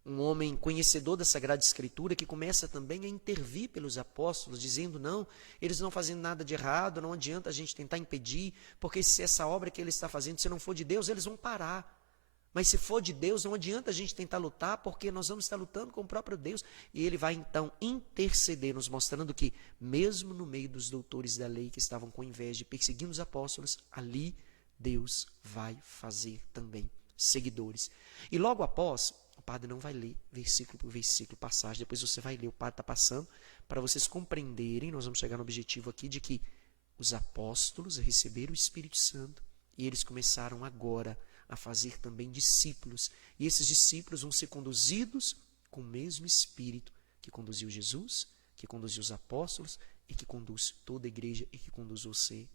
um homem conhecedor da Sagrada Escritura, que começa também a intervir pelos apóstolos, dizendo: não, eles não fazem nada de errado, não adianta a gente tentar impedir, porque se essa obra que ele está fazendo, se não for de Deus, eles vão parar. Mas se for de Deus, não adianta a gente tentar lutar, porque nós vamos estar lutando com o próprio Deus. E ele vai então interceder, nos mostrando que, mesmo no meio dos doutores da lei que estavam com inveja e perseguindo os apóstolos, ali Deus vai fazer também seguidores. E logo após, o padre não vai ler versículo por versículo, passagem, depois você vai ler, o padre está passando, para vocês compreenderem, nós vamos chegar no objetivo aqui de que os apóstolos receberam o Espírito Santo e eles começaram agora a fazer também discípulos, e esses discípulos vão ser conduzidos com o mesmo Espírito que conduziu Jesus, que conduziu os apóstolos e que conduz toda a igreja e que conduz você,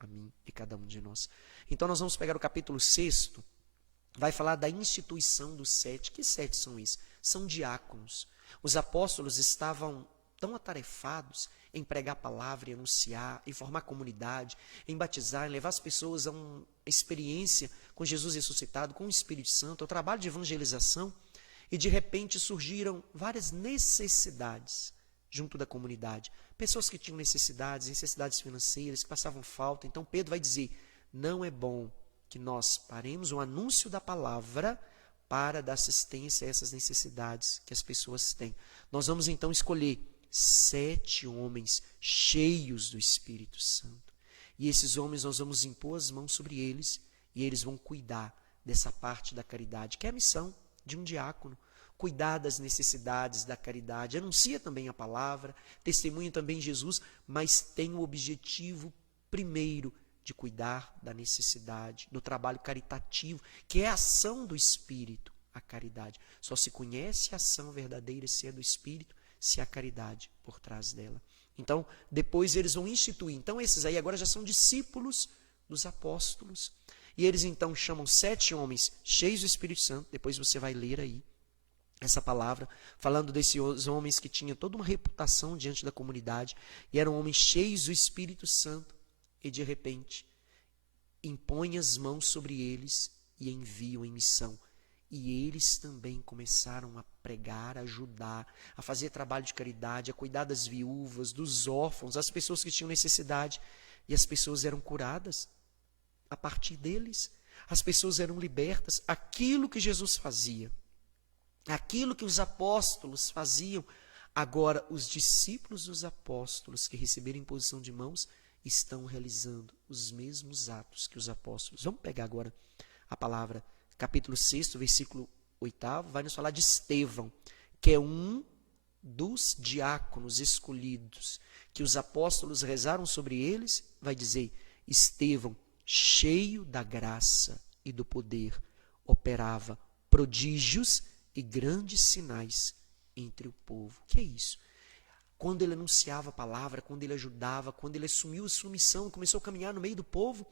a mim e cada um de nós. Então nós vamos pegar o capítulo 6, vai falar da instituição dos 7. Que 7 são esses? São diáconos. Os apóstolos estavam tão atarefados em pregar a palavra, em anunciar, em formar comunidade, em batizar, em levar as pessoas a uma experiência com Jesus ressuscitado, com o Espírito Santo, ao trabalho de evangelização, e de repente surgiram várias necessidades junto da comunidade. Pessoas que tinham necessidades financeiras, que passavam falta. Então Pedro vai dizer: não é bom que nós paremos o anúncio da palavra para dar assistência a essas necessidades que as pessoas têm. Nós vamos então escolher 7 homens cheios do Espírito Santo. E esses homens nós vamos impor as mãos sobre eles e eles vão cuidar dessa parte da caridade, que é a missão de um diácono. Cuidar das necessidades da caridade, anuncia também a palavra, testemunha também Jesus, mas tem o objetivo primeiro de cuidar da necessidade, do trabalho caritativo, que é a ação do Espírito a caridade. Só se conhece a ação verdadeira se é do Espírito, se há caridade por trás dela. Então, depois eles vão instituir. Então, esses aí agora já são discípulos dos apóstolos. E eles então chamam 7 homens cheios do Espírito Santo. Depois você vai ler aí essa palavra, falando desses homens que tinham toda uma reputação diante da comunidade. E eram homens cheios do Espírito Santo. E de repente, impõem as mãos sobre eles e enviam em missão. E eles também começaram a pregar, a ajudar, a fazer trabalho de caridade, a cuidar das viúvas, dos órfãos, as pessoas que tinham necessidade. E as pessoas eram curadas a partir deles. As pessoas eram libertas. Aquilo que Jesus fazia, aquilo que os apóstolos faziam, agora os discípulos dos apóstolos que receberam imposição de mãos estão realizando os mesmos atos que os apóstolos. Vamos pegar agora a palavra, capítulo 6, versículo 8, vai nos falar de Estevão, que é um dos diáconos escolhidos, que os apóstolos rezaram sobre eles. Vai dizer: Estevão, cheio da graça e do poder, operava prodígios e grandes sinais entre o povo. Que é isso? Quando ele anunciava a palavra, quando ele ajudava, quando ele assumiu a sua missão, começou a caminhar no meio do povo,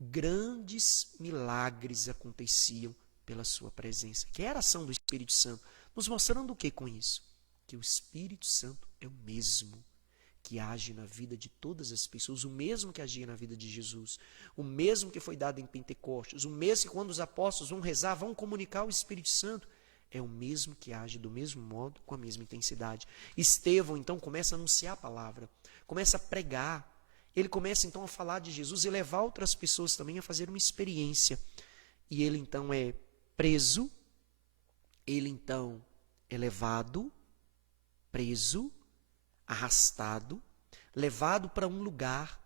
grandes milagres aconteciam pela sua presença, que era a ação do Espírito Santo. Nos mostrando o que com isso? Que o Espírito Santo é o mesmo que age na vida de todas as pessoas, o mesmo que agia na vida de Jesus, o mesmo que foi dado em Pentecostes, o mesmo que quando os apóstolos vão rezar, vão comunicar o Espírito Santo, é o mesmo que age do mesmo modo, com a mesma intensidade. Estevão então começa a anunciar a palavra, começa a pregar, ele começa então a falar de Jesus e levar outras pessoas também a fazer uma experiência. E ele então é preso, ele então é levado, preso, arrastado, levado para um lugar,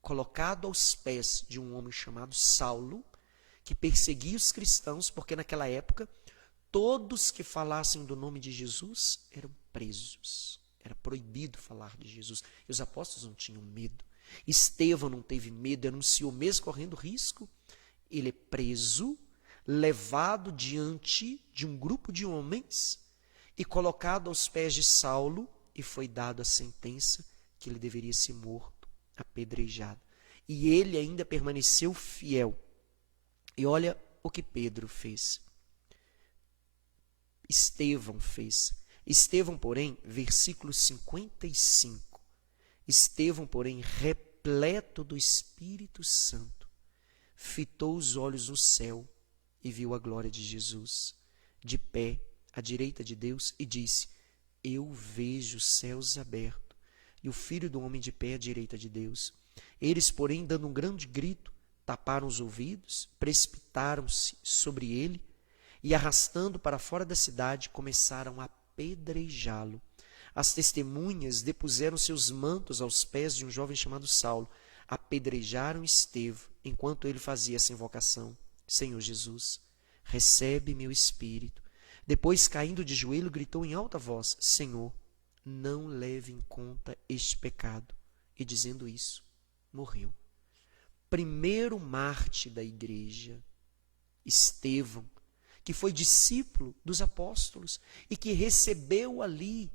colocado aos pés de um homem chamado Saulo, que perseguia os cristãos, porque naquela época todos que falassem do nome de Jesus eram presos. Era proibido falar de Jesus. E os apóstolos não tinham medo. Estevão não teve medo, anunciou mesmo correndo risco. Ele é preso, levado diante de um grupo de homens e colocado aos pés de Saulo, e foi dado a sentença que ele deveria ser morto, apedrejado. E ele ainda permaneceu fiel. E olha o que Pedro fez. Estevão fez. Estevão, porém, versículo 55. Estevão, porém, repleto do Espírito Santo, fitou os olhos no céu e viu a glória de Jesus, de pé à direita de Deus, e disse: Eu vejo os céus abertos e o Filho do Homem de pé à direita de Deus. Eles, porém, dando um grande grito, taparam os ouvidos, precipitaram-se sobre ele e, arrastando para fora da cidade, começaram a apedrejá-lo. As testemunhas depuseram seus mantos aos pés de um jovem chamado Saulo. Apedrejaram Estevão, enquanto ele fazia essa invocação: Senhor Jesus, recebe meu espírito. Depois, caindo de joelho, gritou em alta voz: Senhor, não leve em conta este pecado. E dizendo isso, morreu. Primeiro mártir da igreja, Estevão, que foi discípulo dos apóstolos e que recebeu ali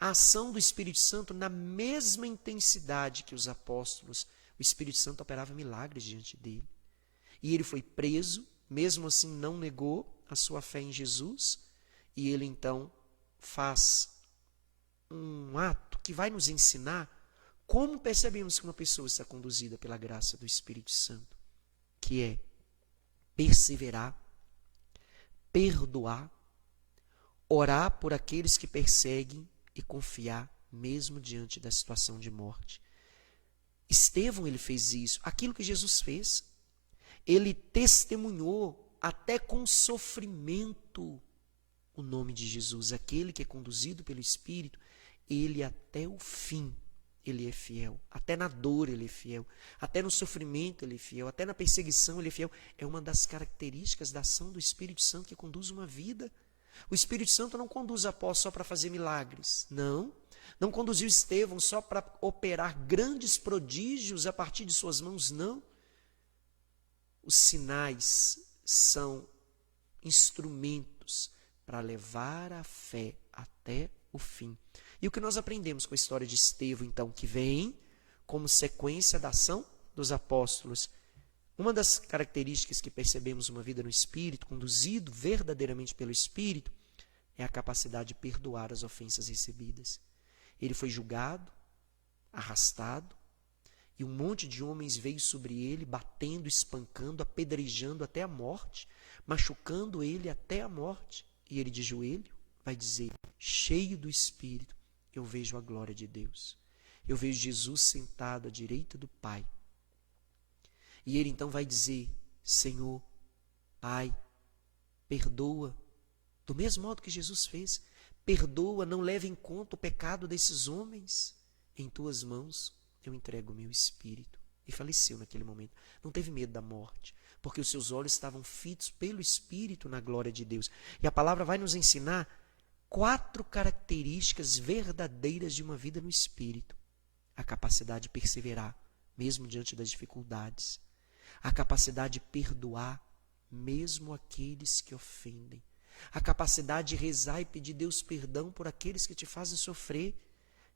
a ação do Espírito Santo na mesma intensidade que os apóstolos. O Espírito Santo operava milagres diante dele. E ele foi preso, mesmo assim não negou a sua fé em Jesus, e ele então faz um ato que vai nos ensinar como percebemos que uma pessoa está conduzida pela graça do Espírito Santo, que é perseverar, perdoar, orar por aqueles que perseguem e confiar mesmo diante da situação de morte. Estevão, ele fez isso, aquilo que Jesus fez. Ele testemunhou até com sofrimento o nome de Jesus. Aquele que é conduzido pelo Espírito, ele até o fim, ele é fiel. Até na dor ele é fiel. Até no sofrimento ele é fiel. Até na perseguição ele é fiel. É uma das características da ação do Espírito Santo que conduz uma vida. O Espírito Santo não conduz apóstolos só para fazer milagres. Não. Não conduziu Estevão só para operar grandes prodígios a partir de suas mãos. Não. Os sinais são instrumentos Deus para levar a fé até o fim. E o que nós aprendemos com a história de Estevão, então, que vem como sequência da ação dos apóstolos? Uma das características que percebemos uma vida no Espírito, conduzido verdadeiramente pelo Espírito, é a capacidade de perdoar as ofensas recebidas. Ele foi julgado, arrastado, e um monte de homens veio sobre ele, batendo, espancando, apedrejando até a morte, machucando ele até a morte. E ele de joelho vai dizer, cheio do Espírito, eu vejo a glória de Deus. Eu vejo Jesus sentado à direita do Pai. E ele então vai dizer, Senhor, Pai, perdoa, do mesmo modo que Jesus fez, perdoa, não leve em conta o pecado desses homens. Em tuas mãos eu entrego o meu espírito. E faleceu naquele momento. Não teve medo da morte, porque os seus olhos estavam fitos pelo Espírito na glória de Deus. E a palavra vai nos ensinar 4 características verdadeiras de uma vida no Espírito. A capacidade de perseverar, mesmo diante das dificuldades. A capacidade de perdoar, mesmo aqueles que ofendem. A capacidade de rezar e pedir Deus perdão por aqueles que te fazem sofrer.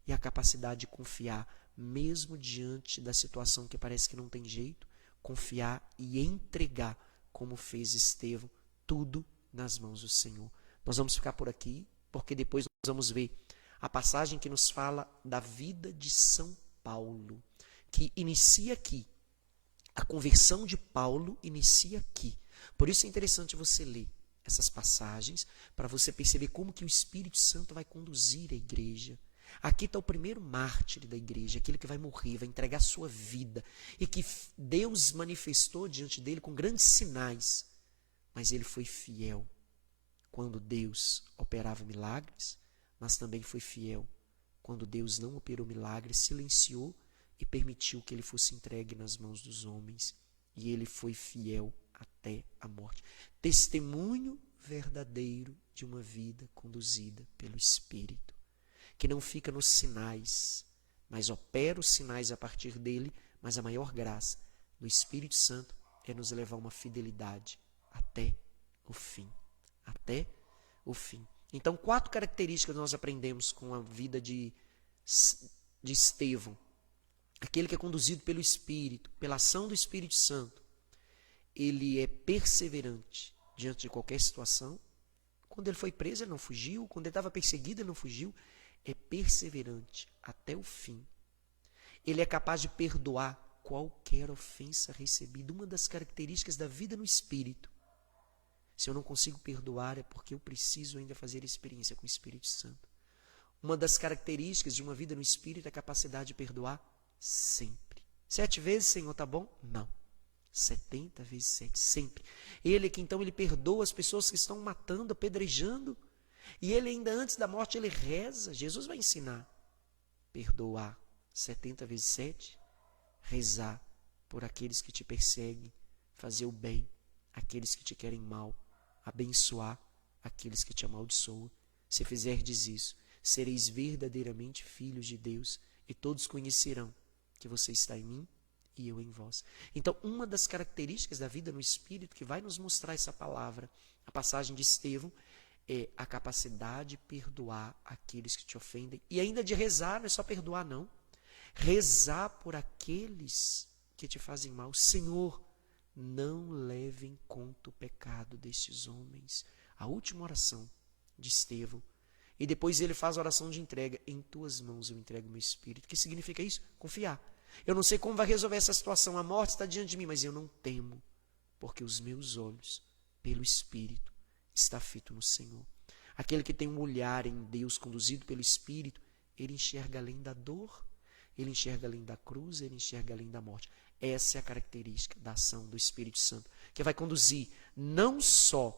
E a capacidade de confiar, mesmo diante da situação que parece que não tem jeito, confiar e entregar, como fez Estevão, tudo nas mãos do Senhor. Nós vamos ficar por aqui, porque depois nós vamos ver a passagem que nos fala da vida de São Paulo, que inicia aqui. A conversão de Paulo inicia aqui. Por isso é interessante você ler essas passagens, para você perceber como que o Espírito Santo vai conduzir a igreja. Aqui está o primeiro mártir da igreja, aquele que vai morrer, vai entregar sua vida, e que Deus manifestou diante dele com grandes sinais, mas ele foi fiel quando Deus operava milagres, mas também foi fiel quando Deus não operou milagres, silenciou e permitiu que ele fosse entregue nas mãos dos homens, e ele foi fiel até a morte. Testemunho verdadeiro de uma vida conduzida pelo Espírito, que não fica nos sinais, mas opera os sinais a partir dele, mas a maior graça do Espírito Santo é nos levar a uma fidelidade até o fim. Até o fim. Então, 4 características nós aprendemos com a vida de Estevão. Aquele que é conduzido pelo Espírito, pela ação do Espírito Santo, ele é perseverante diante de qualquer situação. Quando ele foi preso, ele não fugiu. Quando ele estava perseguido, ele não fugiu. É perseverante até o fim. Ele é capaz de perdoar qualquer ofensa recebida. Uma das características da vida no Espírito. Se eu não consigo perdoar, é porque eu preciso ainda fazer experiência com o Espírito Santo. Uma das características de uma vida no Espírito é a capacidade de perdoar sempre. 7 vezes, Senhor, tá bom? Não. 70 vezes 7, sempre. Ele que então ele perdoa as pessoas que estão matando, apedrejando. E ele ainda antes da morte, ele reza. Jesus vai ensinar. Perdoar 70 vezes 7. Rezar por aqueles que te perseguem. Fazer o bem àqueles que te querem mal. Abençoar aqueles que te amaldiçoam. Se fizerdes isso, sereis verdadeiramente filhos de Deus. E todos conhecerão que você está em mim e eu em vós. Então, uma das características da vida no Espírito que vai nos mostrar essa palavra, a passagem de Estevão, é a capacidade de perdoar aqueles que te ofendem. E ainda de rezar, não é só perdoar, não. Rezar por aqueles que te fazem mal. Senhor, não leve em conta o pecado destes homens. A última oração de Estevão. E depois ele faz a oração de entrega. Em tuas mãos eu entrego o meu espírito. O que significa isso? Confiar. Eu não sei como vai resolver essa situação. A morte está diante de mim, mas eu não temo, porque os meus olhos, pelo Espírito, está fito no Senhor. Aquele que tem um olhar em Deus, conduzido pelo Espírito, ele enxerga além da dor, ele enxerga além da cruz, ele enxerga além da morte. Essa é a característica da ação do Espírito Santo, que vai conduzir não só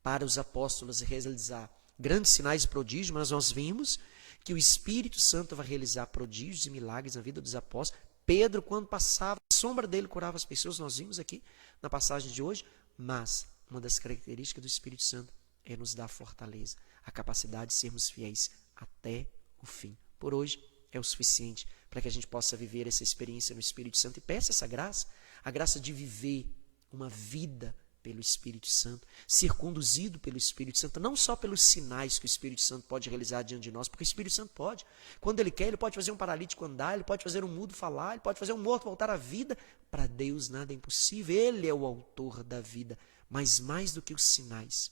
para os apóstolos realizar grandes sinais e prodígios, mas nós vimos que o Espírito Santo vai realizar prodígios e milagres na vida dos apóstolos. Pedro, quando passava, a sombra dele curava as pessoas, nós vimos aqui na passagem de hoje. Mas uma das características do Espírito Santo é nos dar fortaleza, a capacidade de sermos fiéis até o fim. Por hoje é o suficiente para que a gente possa viver essa experiência no Espírito Santo e peça essa graça, a graça de viver uma vida pelo Espírito Santo, ser conduzido pelo Espírito Santo, não só pelos sinais que o Espírito Santo pode realizar diante de nós, porque o Espírito Santo pode. Quando ele quer, ele pode fazer um paralítico andar, ele pode fazer um mudo falar, ele pode fazer um morto voltar à vida. Para Deus nada é impossível, ele é o autor da vida. Mas mais do que os sinais,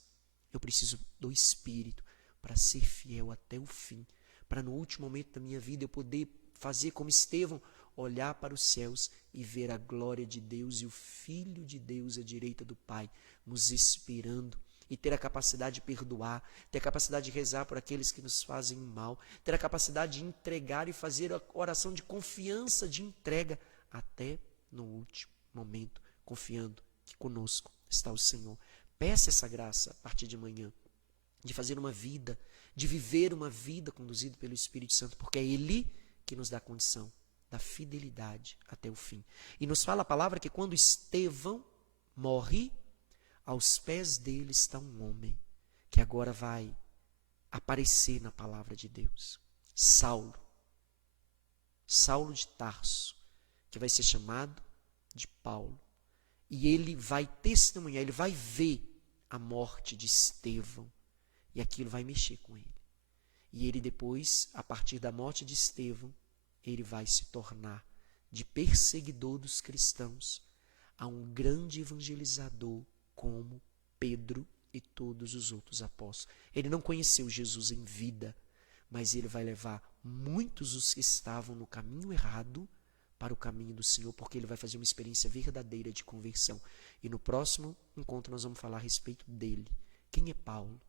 eu preciso do Espírito para ser fiel até o fim, para no último momento da minha vida eu poder fazer como Estevão, olhar para os céus e ver a glória de Deus e o Filho de Deus à direita do Pai, nos esperando, e ter a capacidade de perdoar, ter a capacidade de rezar por aqueles que nos fazem mal, ter a capacidade de entregar e fazer a oração de confiança, de entrega, até no último momento, confiando que conosco está o Senhor. Peça essa graça a partir de amanhã, de fazer uma vida, de viver uma vida conduzida pelo Espírito Santo, porque é Ele que nos dá a condição da fidelidade até o fim. E nos fala a palavra que quando Estevão morre, aos pés dele está um homem que agora vai aparecer na palavra de Deus. Saulo de Tarso, que vai ser chamado de Paulo. E ele vai testemunhar, ele vai ver a morte de Estevão. E aquilo vai mexer com ele. E ele depois, a partir da morte de Estevão, ele vai se tornar de perseguidor dos cristãos a um grande evangelizador como Pedro e todos os outros apóstolos. Ele não conheceu Jesus em vida, mas ele vai levar muitos dos que estavam no caminho errado para o caminho do Senhor, porque ele vai fazer uma experiência verdadeira de conversão. E no próximo encontro nós vamos falar a respeito dele. Quem é Paulo?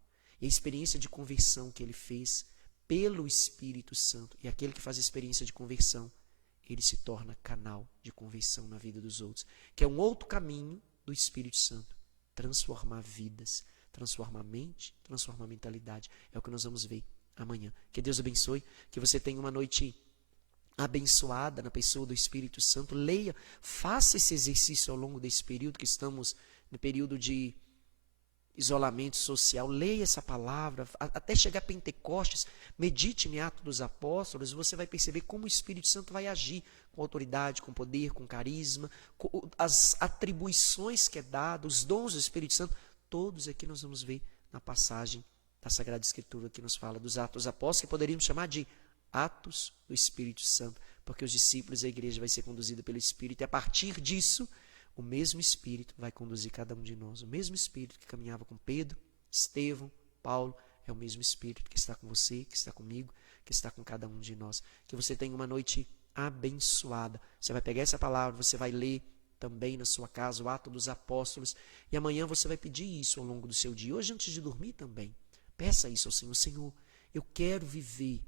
E a experiência de conversão que ele fez pelo Espírito Santo. E aquele que faz a experiência de conversão, ele se torna canal de conversão na vida dos outros, que é um outro caminho do Espírito Santo. Transformar vidas, transformar a mente, transformar a mentalidade. É o que nós vamos ver amanhã. Que Deus abençoe, que você tenha uma noite abençoada na pessoa do Espírito Santo. Leia, faça esse exercício ao longo desse período que estamos no período de isolamento social. Leia essa palavra, até chegar a Pentecostes, medite em Atos dos Apóstolos, e você vai perceber como o Espírito Santo vai agir com autoridade, com poder, com carisma, com as atribuições que é dado, os dons do Espírito Santo, todos aqui nós vamos ver na passagem da Sagrada Escritura que nos fala dos Atos dos Apóstolos, que poderíamos chamar de Atos do Espírito Santo, porque os discípulos, a igreja vai ser conduzida pelo Espírito, e a partir disso, o mesmo Espírito vai conduzir cada um de nós. O mesmo Espírito que caminhava com Pedro, Estevão, Paulo, é o mesmo Espírito que está com você, que está comigo, que está com cada um de nós. Que você tenha uma noite abençoada. Você vai pegar essa palavra, você vai ler também na sua casa o Atos dos Apóstolos, e amanhã você vai pedir isso ao longo do seu dia. Hoje, antes de dormir também, peça isso ao Senhor. Senhor, eu quero viver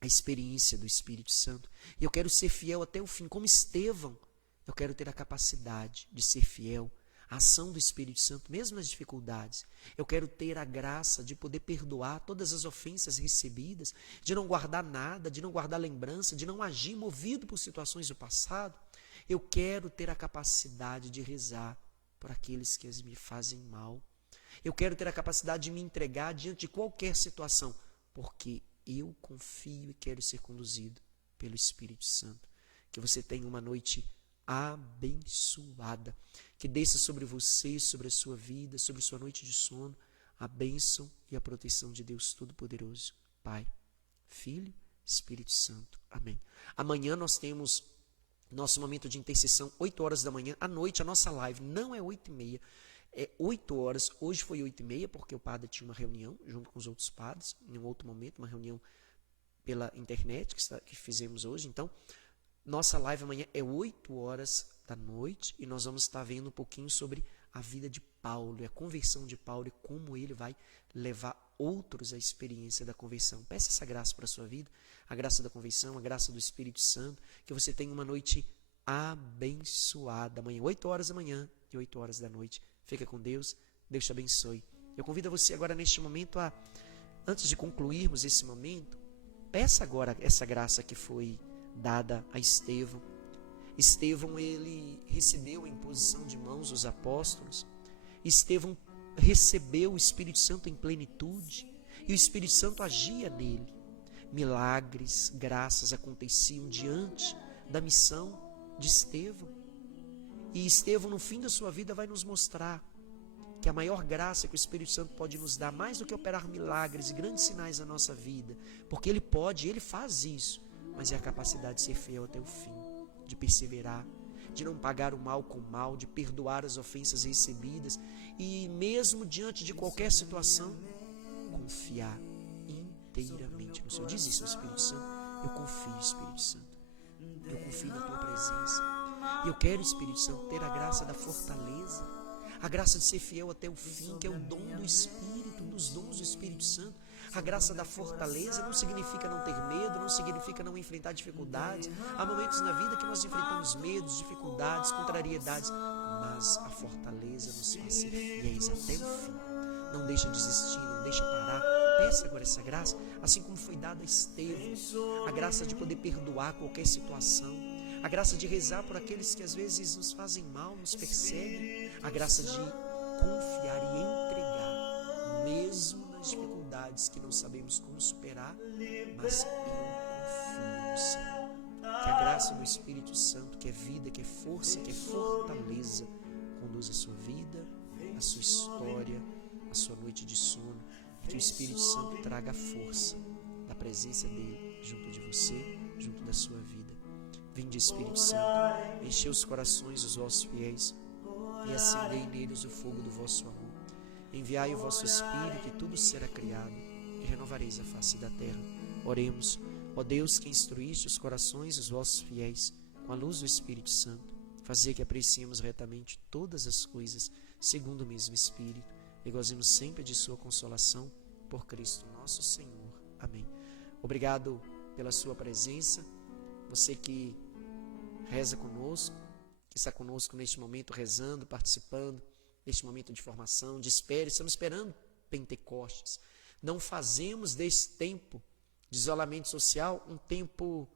a experiência do Espírito Santo, e eu quero ser fiel até o fim, como Estevão. Eu quero ter a capacidade de ser fiel à ação do Espírito Santo, mesmo nas dificuldades. Eu quero ter a graça de poder perdoar todas as ofensas recebidas, de não guardar nada, de não guardar lembrança, de não agir movido por situações do passado. Eu quero ter a capacidade de rezar por aqueles que me fazem mal. Eu quero ter a capacidade de me entregar diante de qualquer situação, porque eu confio e quero ser conduzido pelo Espírito Santo. Que você tenha uma noite abençoada, que desça sobre você, sobre a sua vida, sobre a sua noite de sono, a bênção e a proteção de Deus Todo-Poderoso, Pai, Filho, Espírito Santo. Amém. Amanhã nós temos nosso momento de intercessão, 8 horas da manhã, à noite, a nossa live não é 8h30, é 8 horas, hoje foi 8h30, porque o padre tinha uma reunião, junto com os outros padres, em um outro momento, uma reunião pela internet, que fizemos hoje. Então, nossa live amanhã é 8 horas da noite, e nós vamos estar vendo um pouquinho sobre a vida de Paulo, e a conversão de Paulo, e como ele vai levar outros à experiência da conversão. Peça essa graça para a sua vida, a graça da conversão, a graça do Espírito Santo, que você tenha uma noite abençoada. Amanhã, 8 horas da manhã e 8 horas da noite. Fica com Deus, Deus te abençoe. Eu convido você agora neste momento antes de concluirmos esse momento, peça agora essa graça que foi dada a Estevão. Estevão, ele recebeu a imposição de mãos dos apóstolos. Estevão recebeu o Espírito Santo em plenitude, e o Espírito Santo agia nele. Milagres, graças aconteciam diante da missão de Estevão. E Estevão, no fim da sua vida, vai nos mostrar que a maior graça que o Espírito Santo pode nos dar, mais do que operar milagres e grandes sinais na nossa vida, porque Ele pode, Ele faz isso, mas é a capacidade de ser fiel até o fim, de perseverar, de não pagar o mal com o mal, de perdoar as ofensas recebidas e mesmo diante de qualquer situação, confiar inteiramente no Senhor. Diz isso ao Espírito Santo: eu confio, Espírito Santo, eu confio na Tua presença, e eu quero, Espírito Santo, ter a graça da fortaleza, a graça de ser fiel até o fim, que é o dom do Espírito, um dos dons do Espírito Santo. A graça da fortaleza não significa não ter medo, não significa não enfrentar dificuldades. Há momentos na vida que nós enfrentamos medos, dificuldades, contrariedades, mas a fortaleza nos faz ser fiéis até o fim. Não deixa desistir, não deixa parar. Peça agora essa graça, assim como foi dada a Estevão, a graça de poder perdoar qualquer situação, a graça de rezar por aqueles que às vezes nos fazem mal, nos perseguem, a graça de confiar e entregar, mesmo nas dificuldades que não sabemos como superar, mas eu confio no Senhor. Que a graça do Espírito Santo, que é vida, que é força, que é fortaleza, conduza a sua vida, a sua história, a sua noite de sono, e que o Espírito Santo traga a força da presença dele junto de você, junto da sua vida. Vinde, Espírito Santo, enchei os corações dos vossos fiéis e acendei neles o fogo do vosso amor. Enviai o vosso Espírito e tudo será criado e renovareis a face da terra. Oremos. Ó Deus, que instruíste os corações dos vossos fiéis com a luz do Espírito Santo, fazei que apreciemos retamente todas as coisas segundo o mesmo Espírito e gozemos sempre de sua consolação por Cristo nosso Senhor. Amém. Obrigado pela sua presença. Você que reza conosco, que está conosco neste momento rezando, participando deste momento de formação, de espera, estamos esperando Pentecostes. Não fazemos desse tempo de isolamento social um tempo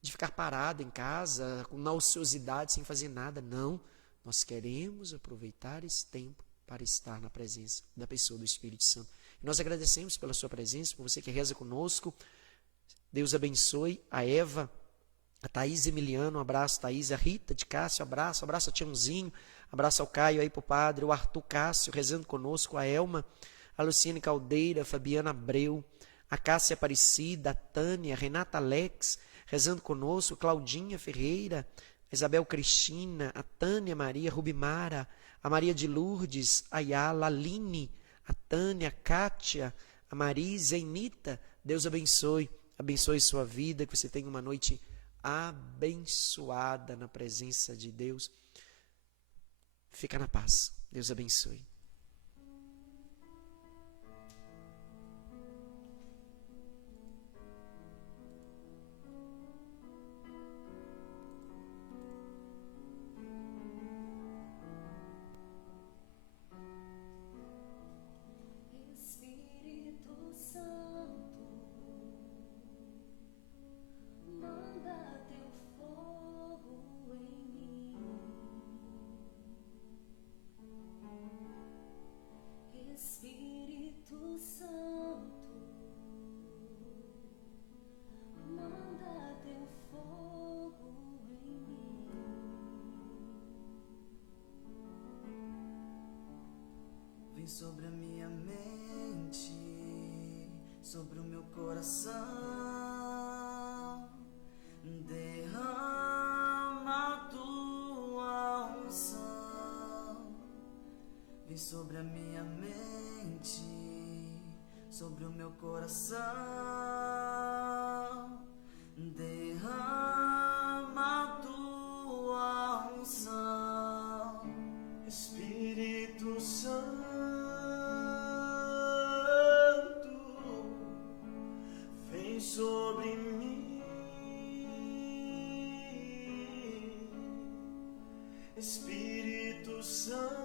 de ficar parado em casa, na ociosidade, sem fazer nada. Não, nós queremos aproveitar esse tempo para estar na presença da pessoa do Espírito Santo. E nós agradecemos pela sua presença, por você que reza conosco. Deus abençoe a Eva, a Thaís Emiliano, um abraço, Thaís, a Rita de Cássio, abraço ao Tiãozinho, abraço ao Caio aí pro padre, o Arthur Cássio rezando conosco, a Elma, a Luciane Caldeira, a Fabiana Abreu, a Cássia Aparecida, a Tânia, a Renata Alex, rezando conosco, Claudinha Ferreira, a Isabel Cristina, a Tânia Maria, Rubimara, a Maria de Lourdes, a Yala, a Aline, a Tânia, a Kátia, a Marisa, a Inita. Deus abençoe sua vida, que você tenha uma noite abençoada na presença de Deus. Fica na paz. Deus abençoe. Espírito Santo, manda teu fogo em mim. Espírito Santo, manda teu fogo em mim. Vem sobre a minha mente, sobre o meu coração. Derrama a tua unção. Vem sobre a minha mente, sobre o meu coração. Derrama a tua unção. Espírito Santo, vem sobre mim. Espírito Santo,